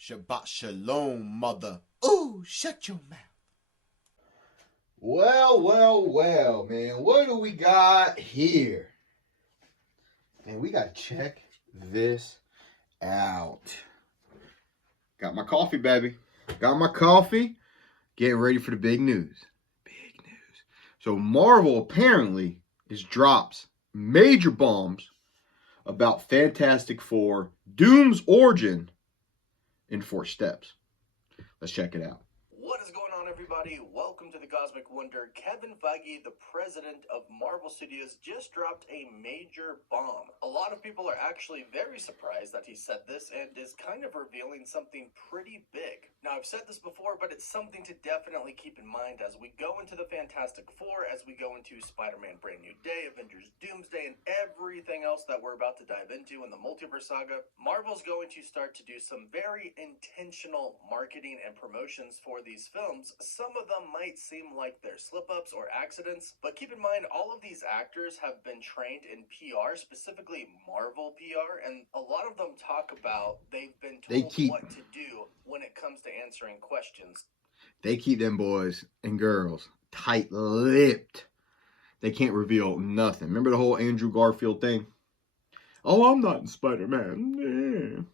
Shabbat shalom, mother. Ooh, shut your mouth. Well, man. What do we got here? Man, we got to check this out. Got my coffee, baby. Got my coffee. Getting ready for the big news. Big news. So Marvel apparently drops major bombs about Fantastic Four, Doom's origin in 4 steps. Let's check it out. What is going on, everybody? Welcome to the Cosmic Wonder. Kevin Feige, the president of Marvel Studios, just dropped a major bomb. A lot of people are actually very surprised that he said this and is kind of revealing something pretty big. Now, I've said this before, but it's something to definitely keep in mind as we go into the Fantastic Four, as we go into Spider-Man Brand New Day, Avengers Doomsday, and everything else that we're about to dive into in the multiverse saga. Marvel's going to start to do some very intentional marketing and promotions for these films. Some of them might seem like they're slip-ups or accidents, but keep in mind all of these actors have been trained in PR, specifically Marvel PR, and a lot of them talk about they've been told what to do when it comes to answering questions. They keep them boys and girls tight-lipped. They can't reveal nothing. Remember the whole Andrew Garfield thing? Oh, I'm not in Spider-Man.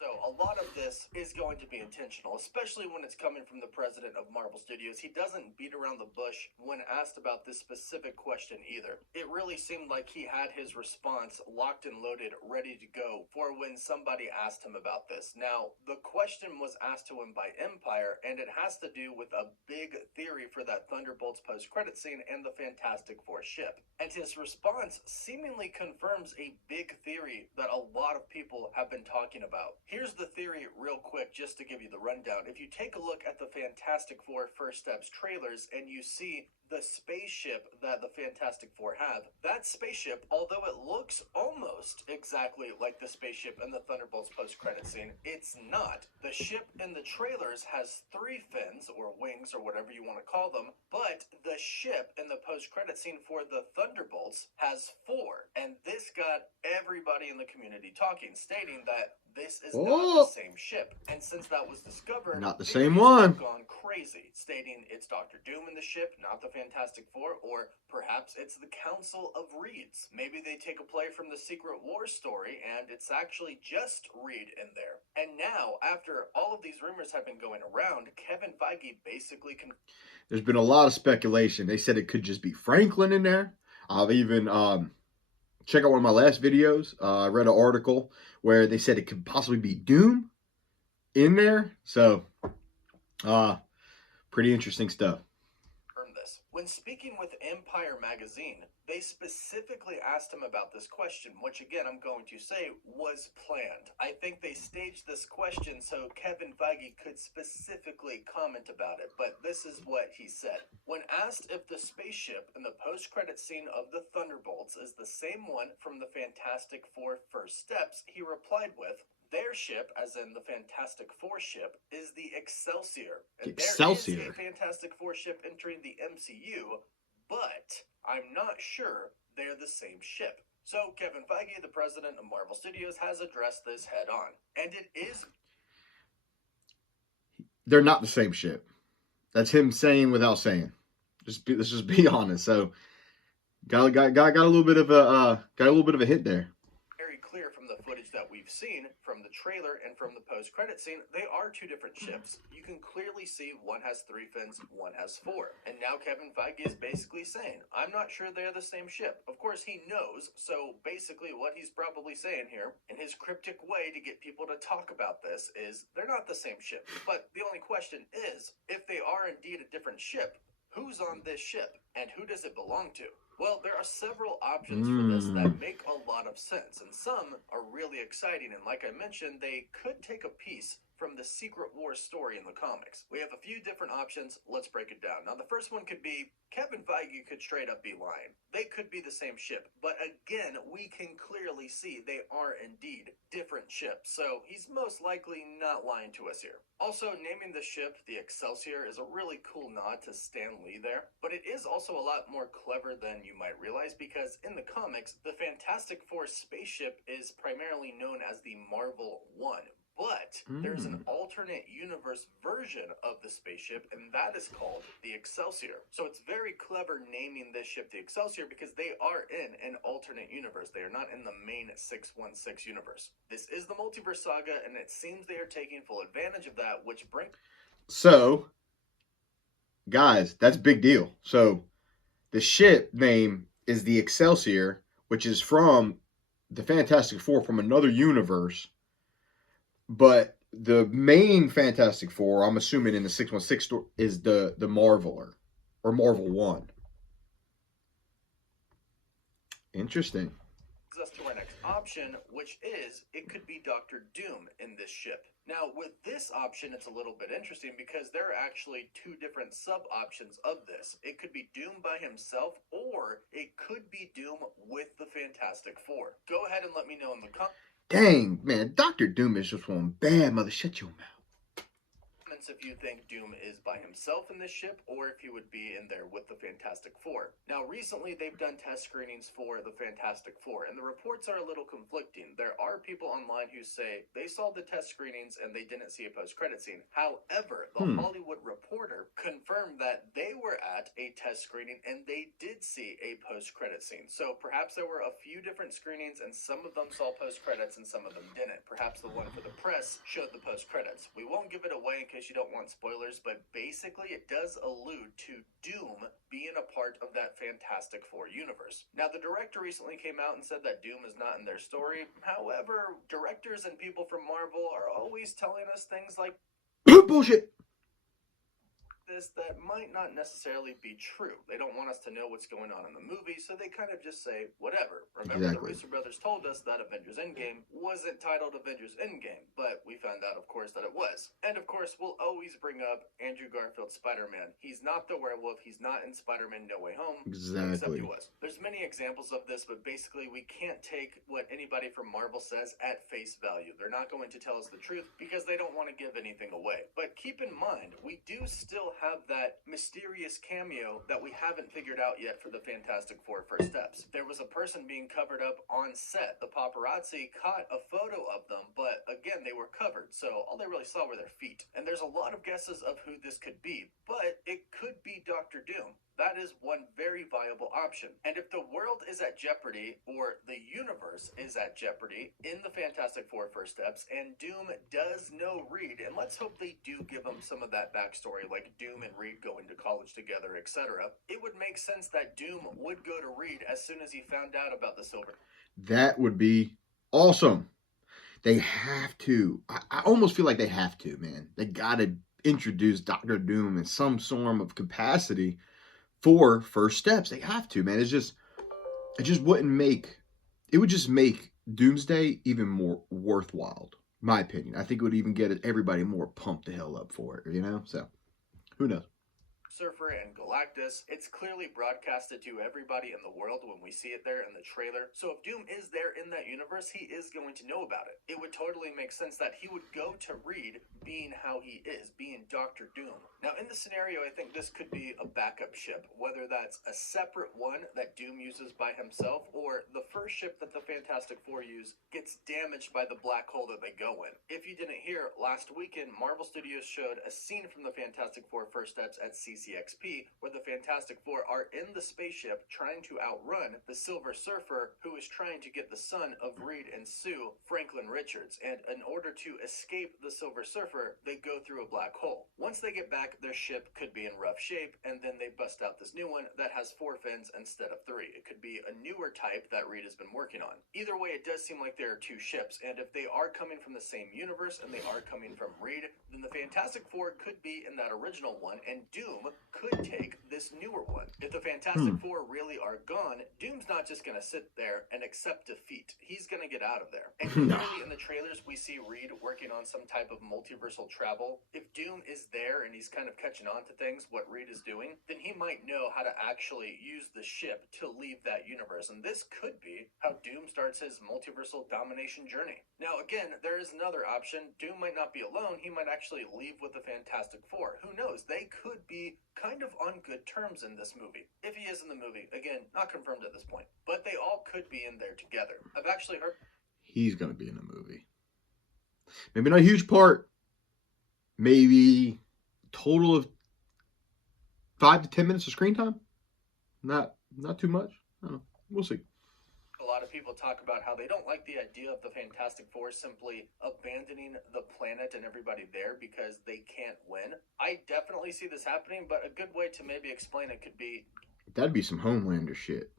So a lot of this is going to be intentional, especially when it's coming from the president of Marvel Studios. He doesn't beat around the bush when asked about this specific question either. It really seemed like he had his response locked and loaded, ready to go for when somebody asked him about this. Now, the question was asked to him by Empire, and it has to do with a big theory for that Thunderbolts post-credit scene and the Fantastic Four ship. And his response seemingly confirms a big theory that a lot of people have been talking about. Here's the theory real quick, just to give you the rundown. If you take a look at the Fantastic Four First Steps trailers and you see the spaceship that the Fantastic Four have, that spaceship, although it looks almost exactly like the spaceship in the Thunderbolts post-credit scene, it's not. The ship in the trailers has 3 fins, or wings, or whatever you want to call them, but the ship in the post-credit scene for the Thunderbolts has 4. And this got everybody in the community talking, stating that this is not the same ship. And since that was discovered, not the same one, have gone crazy, stating it's Doctor Doom in the ship, not the Fantastic Four, or perhaps it's the Council of Reeds. Maybe they take a play from the Secret War story and it's actually just Reed in there. And now, after all of these rumors have been going around, Kevin Feige basically there's been a lot of speculation. They said it could just be Franklin in there. I've even check out one of my last videos. I read an article where they said it could possibly be Doom in there. So, pretty interesting stuff. When speaking with Empire magazine, they specifically asked him about this question, which again, I'm going to say was planned. I think they staged this question so Kevin Feige could specifically comment about it, but this is what he said. When asked if the spaceship in the post-credit scene of the Thunderbolts is the same one from the Fantastic Four First Steps, he replied with, their ship, as in the Fantastic Four ship, is the Excelsior. And there is a Fantastic Four ship entering the MCU, but I'm not sure they're the same ship. So Kevin Feige, the president of Marvel Studios, has addressed this head on. And it is... They're not the same ship. That's him saying without saying. Let's just be honest. So got a little bit of a hint there. Clear from the footage that we've seen from the trailer and from the post-credit scene, they are 2 different ships. You can clearly see one has 3 fins, one has 4. And now Kevin Feige is basically saying, I'm not sure they're the same ship. Of course, he knows, so basically what he's probably saying here, in his cryptic way to get people to talk about this, is they're not the same ship. But the only question is, if they are indeed a different ship, who's on this ship, and who does it belong to? Well, there are several options for this that make a lot of sense, and some are really exciting, and like I mentioned, they could take a piece from the Secret War story in the comics. We have a few different options. Let's break it down. Now, the first one could be Kevin Feige could straight up be lying. They could be the same ship, but again, we can clearly see they are indeed different ships, so he's most likely not lying to us here. Also, naming the ship the Excelsior is a really cool nod to Stan Lee there, but it is also a lot more clever than you might realize, because in the comics, the Fantastic Four spaceship is primarily known as the Marvel 1. But There's an alternate universe version of the spaceship, and that is called the Excelsior. So it's very clever naming this ship the Excelsior because they are in an alternate universe. They are not in the main 616 universe. This is the multiverse saga, and it seems they are taking full advantage of that, which brings... So, guys, that's a big deal. So, the ship name is the Excelsior, which is from the Fantastic Four from another universe. But the main Fantastic Four, I'm assuming in the 616 story, is the Marveler or Marvel 1. Interesting. Us to our next option, which is it could be Doctor Doom in this ship. Now, with this option, it's a little bit interesting because there are actually two different sub-options of this. It could be Doom by himself, or it could be Doom with the Fantastic Four. Go ahead and let me know in the comments. Dang, man, Doctor Doom is just one bad mother. Shut your mouth. If you think Doom is by himself in this ship, or if he would be in there with the Fantastic Four. Now, recently they've done test screenings for the Fantastic Four, and the reports are a little conflicting. There are people online who say they saw the test screenings and they didn't see a post-credit scene. However, the Hollywood Reporter confirmed that they were at a test screening and they did see a post-credit scene. So perhaps there were a few different screenings and some of them saw post-credits and some of them didn't. Perhaps the one for the press showed the post-credits. We won't give it away in case you don't want spoilers, but basically it does allude to Doom being a part of that Fantastic Four universe. Now, the director recently came out and said that Doom is not in their story. However, directors and people from Marvel are always telling us things like bullshit this that might not necessarily be true. They don't want us to know what's going on in the movie, so they kind of just say whatever. Remember, the Russo brothers told us that Avengers Endgame wasn't titled Avengers Endgame, but we found out, of course, that it was. And of course, we'll always bring up Andrew Garfield's Spider-Man. He's not the werewolf. He's not in Spider-Man No Way Home. Exactly. Except he was. There's many examples of this, but basically we can't take what anybody from Marvel says at face value. They're not going to tell us the truth because they don't want to give anything away. But keep in mind, we do still have that mysterious cameo that we haven't figured out yet for the Fantastic Four First Steps. There was a person being covered up on set. The paparazzi caught a photo of them, but again, they were covered, so all they really saw were their feet. And there's a lot of guesses of who this could be, but it could be Doctor Doom. That is one very viable option. And if the world is at jeopardy, or the universe is at jeopardy in the Fantastic Four First Steps, and Doom does know Reed, and let's hope they do give him some of that backstory, like Doom and Reed going to college together, etc., it would make sense that Doom would go to Reed as soon as he found out about the silver. That would be awesome. They have to. I almost feel like they have to, man. They got to introduce Doctor Doom in some form of capacity for First Steps. They have to, man. It just wouldn't make, it would just make Doomsday even more worthwhile, my opinion. I think it would even get everybody more pumped the hell up for it, you know? So, who knows? Surfer and Galactus. It's clearly broadcasted to everybody in the world when we see it there in the trailer. So if Doom is there in that universe, he is going to know about it. It would totally make sense that he would go to Reed being how he is, being Doctor Doom. Now in the scenario, I think this could be a backup ship, whether that's a separate one that Doom uses by himself, or the first ship that the Fantastic Four use gets damaged by the black hole that they go in. If you didn't hear, last weekend, Marvel Studios showed a scene from the Fantastic Four First Steps at CCXP, where the Fantastic Four are in the spaceship trying to outrun the Silver Surfer, who is trying to get the son of Reed and Sue, Franklin Richards. And in order to escape the Silver Surfer, they go through a black hole. Once they get back, their ship could be in rough shape, and then they bust out this new one that has 4 fins instead of 3. It could be a newer type that Reed has been working on. Either way, it does seem like there are 2 ships, and if they are coming from the same universe and they are coming from Reed, then the Fantastic Four could be in that original one, and Doom could take this newer one. If the Fantastic Four really are gone, Doom's not just going to sit there and accept defeat. He's going to get out of there. And clearly in the trailers, we see Reed working on some type of multiversal travel. If Doom is there and he's kind of catching on to things, what Reed is doing, then he might know how to actually use the ship to leave that universe. And this could be how Doom starts his multiversal domination journey. Now, again, there is another option. Doom might not be alone. He might actually leave with the Fantastic Four. Who knows? They could be kind of on good terms in this movie. If he is in the movie, again, not confirmed at this point, but they all could be in there together. I've actually heard he's going to be in the movie. Maybe not a huge part. Maybe total of 5 to 10 minutes of screen time. Not too much. I don't know. We'll see. A lot of people talk about how they don't like the idea of the Fantastic Four simply abandoning the planet and everybody there because they can't win. I definitely see this happening, but a good way to maybe explain it could be That'd be some Homelander shit.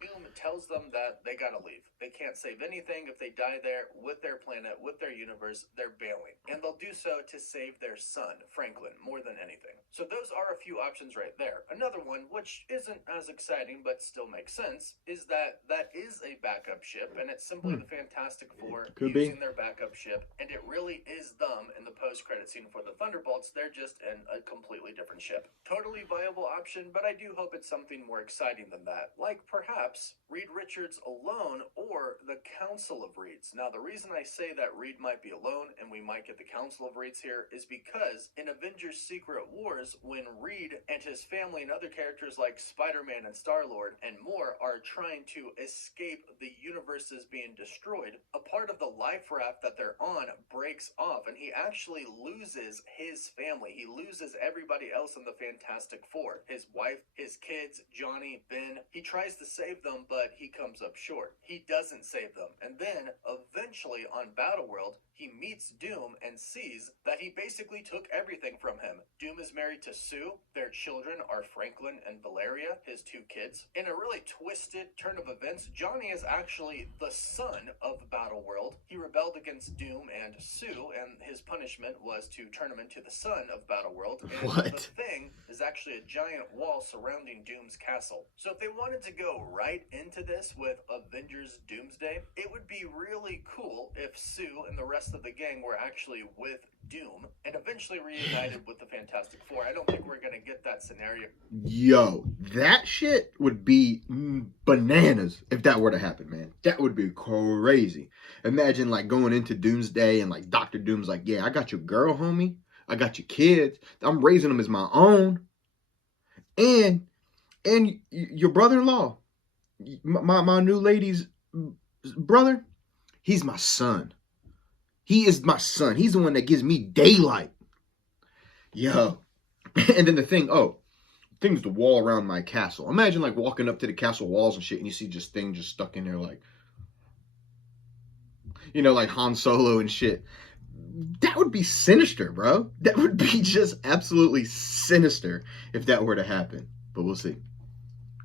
Doom tells them that they gotta leave. They can't save anything. If they die there with their planet, with their universe, they're bailing. And they'll do so to save their son, Franklin, more than anything. So those are a few options right there. Another one, which isn't as exciting but still makes sense, is that is a backup ship, and it's simply the Fantastic Four using their backup ship, and it really is them in the post-credit scene for the Thunderbolts. They're just in a completely different ship. Totally viable option, but I do hope it's something more exciting than that. Like perhaps Reed Richards alone or the Council of Reeds. Now, the reason I say that Reed might be alone and we might get the Council of Reeds here is because in Avengers Secret Wars, when Reed and his family and other characters like Spider-Man and Star-Lord and more are trying to escape the universes being destroyed, a part of the life raft that they're on breaks off and he actually loses his family. He loses everybody else in the Fantastic Four. His wife, his kids, Johnny, Ben. He tries to save them, but he comes up short. He doesn't save them. And then, eventually, on Battleworld, he meets Doom and sees that he basically took everything from him. Doom is married to Sue. Their children are Franklin and Valeria, his 2 kids. In a really twisted turn of events, Johnny is actually the son of Battleworld. He rebelled against Doom and Sue, and his punishment was to turn him into the son of Battleworld. And the thing is actually a giant wall surrounding Doom's castle. So if they wanted to go right into this with Avengers Doomsday, it would be really cool if Sue and the rest of the gang were actually with Doom and eventually reunited with the Fantastic Four. I don't think we're going to get that scenario. Yo, that shit would be bananas if that were to happen, man. That would be crazy. Imagine like going into Doomsday and like Dr. Doom's like, yeah, I got your girl, homie. I got your kids. I'm raising them as my own. And your brother-in-law, my new lady's brother, he's my son. He is my son. He's the one that gives me daylight. Yo. And then the thing's the wall around my castle. Imagine like walking up to the castle walls and shit and you see just things just stuck in there like, like Han Solo and shit. That would be sinister, bro. That would be just absolutely sinister if that were to happen. But we'll see.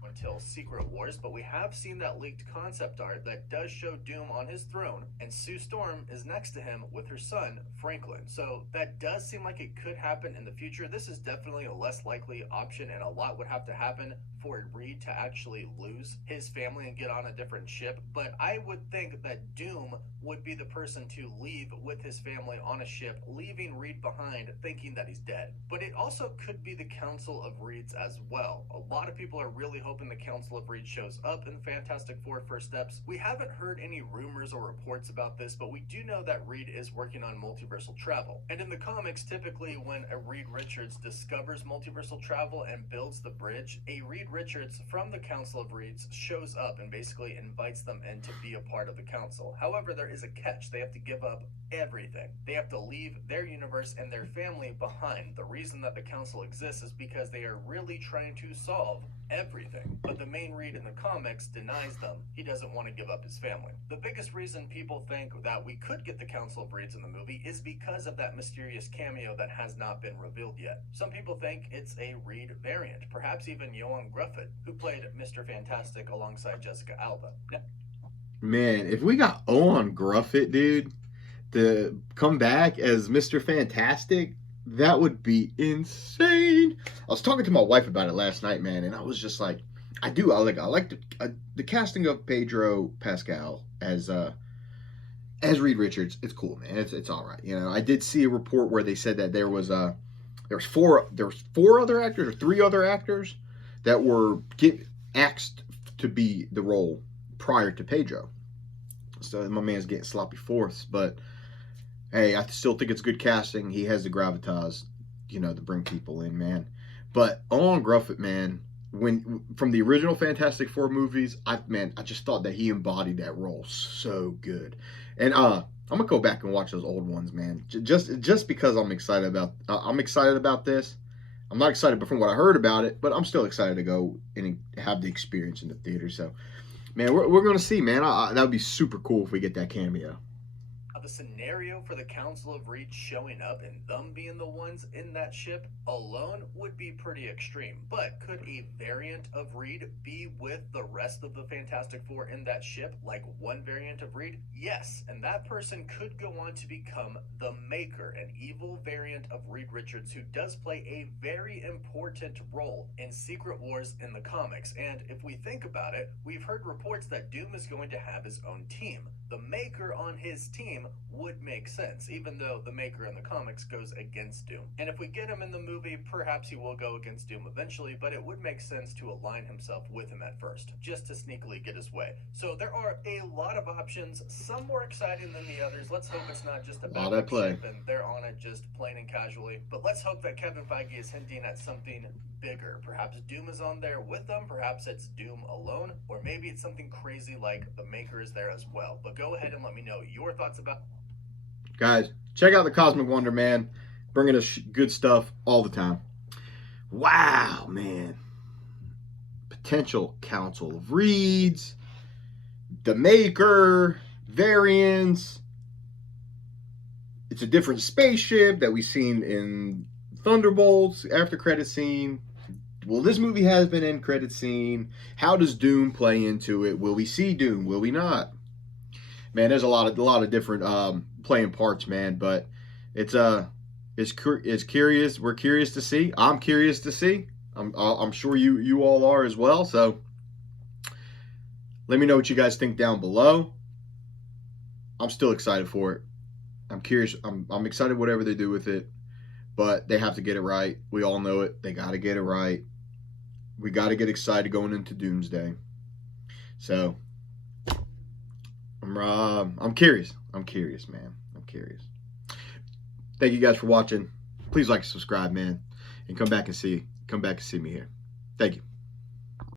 Until Secret Wars, but we have seen that leaked concept art that does show Doom on his throne, and Sue Storm is next to him with her son, Franklin. So that does seem like it could happen in the future. This is definitely a less likely option, and a lot would have to happen for Reed to actually lose his family and get on a different ship. But I would think that Doom would be the person to leave with his family on a ship, leaving Reed behind, thinking that he's dead. But it also could be the Council of Reeds as well. A lot of people are really hoping the Council of Reeds shows up in Fantastic Four First Steps. We haven't heard any rumors or reports about this, but we do know that Reed is working on multiversal travel. And in the comics, typically when a Reed Richards discovers multiversal travel and builds the bridge, a Reed Richards from the Council of Reeds shows up and basically invites them in to be a part of the council. However, there is a catch. They have to give up everything. They have to leave their universe and their family behind. The reason that the council exists is because they are really trying to solve everything. But the main Reed in the comics denies them. He doesn't want to give up his family. The biggest reason people think that we could get the Council of Reeds in the movie is because of that mysterious cameo that has not been revealed yet. Some people think it's a Reed variant, perhaps even Johan Gruffett, who played Mr. Fantastic alongside Jessica Alba. Now, man, if we got Owen Gruffett, dude, to come back as Mr. Fantastic, that would be insane. I was talking to my wife about it last night, man, and I was just like, I like the casting of Pedro Pascal as Reed Richards. It's cool, man. It's all right. I did see a report where they said that there was 4 other actors or 3 other actors that were asked to be the role prior to Pedro. So my man's getting sloppy fourths, but hey, I still think it's good casting. He has the gravitas, to bring people in, man. But Owen Gruffett, man, from the original Fantastic Four movies, I just thought that he embodied that role so good. And I'm gonna go back and watch those old ones, man. Just because I'm excited about this. I'm not excited from what I heard about it, but I'm still excited to go and have the experience in the theater. So, man, we're gonna see, man. That would be super cool if we get that cameo. The scenario for the Council of Reed showing up and them being the ones in that ship alone would be pretty extreme. But could a variant of Reed be with the rest of the Fantastic Four in that ship, like one variant of Reed? Yes, and that person could go on to become the Maker, an evil variant of Reed Richards who does play a very important role in Secret Wars in the comics. And if we think about it, we've heard reports that Doom is going to have his own team. The Maker on his team would make sense, even though the Maker in the comics goes against Doom. And if we get him in the movie, perhaps he will go against Doom eventually, but it would make sense to align himself with him at first, just to sneakily get his way. So there are a lot of options, some more exciting than the others. Let's hope it's not just a backup ship and they're on it just plain and casually. But let's hope that Kevin Feige is hinting at something bigger. Perhaps Doom is on there with them, perhaps it's Doom alone, or maybe it's something crazy like the Maker is there as well. But go ahead and let me know your thoughts about. Guys, check out the Cosmic Wonder, man. Bringing us good stuff all the time. Wow, man. Potential Council of Reeds, the Maker, variants. It's a different spaceship that we've seen in Thunderbolts after credit scene. Will this movie has been in credit scene? How does Doom play into it? Will we see Doom? Will we not? Man, there's a lot of different playing parts, man. But it's curious. We're curious to see. I'm curious to see. I'm sure you all are as well. So let me know what you guys think down below. I'm still excited for it. I'm curious. I'm excited whatever they do with it. But they have to get it right. We all know it. They got to get it right. We got to get excited going into Doomsday. So I'm curious. I'm curious, man. I'm curious. Thank you guys for watching. Please like and subscribe, man, and come back and see me here. Thank you.